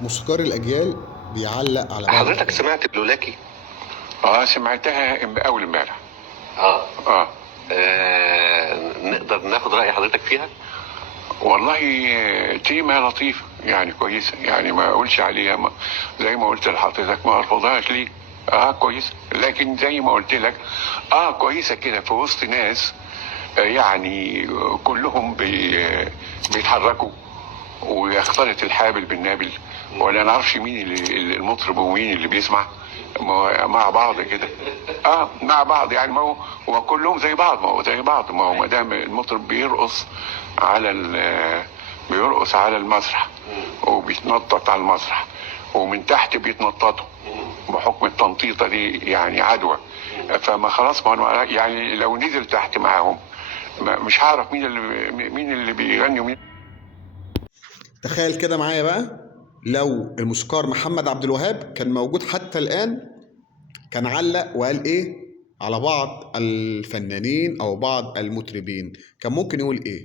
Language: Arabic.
موسيقار الأجيال بيعلق على بعض حضرتك الأغاني. سمعت اللولاكي؟ سمعتها اول امبارح. اه. اه نقدر ناخد رأي حضرتك فيها؟ والله تيمة لطيفة يعني كويسة، يعني ما اقولش عليها زي ما قلت لحضرتك ما ارفضهاش ليه. كويسة، لكن زي ما قلت لك كويسة كده في وسط ناس يعني كلهم بيتحركوا ويختلط الحابل بالنابل، ولا نعرفش مين المطرب ومين اللي بيسمع مع بعض كده. مع بعض يعني، ما هو كلهم زي بعض، ما دام المطرب بيرقص على بيرقص على المسرح وبيتنطط على المسرح، ومن تحت بيتنططوا بحكم التنطيطه دي يعني عدوى. فما خلاص، ما يعني لو نزل تحت معاهم مش هعرف مين اللي بيغني ومين. تخيل كده معايا بقى، لو الموسيقار محمد عبد الوهاب كان موجود حتى الآن، كان علق وقال إيه على بعض الفنانين أو بعض المطربين؟ كان ممكن يقول إيه؟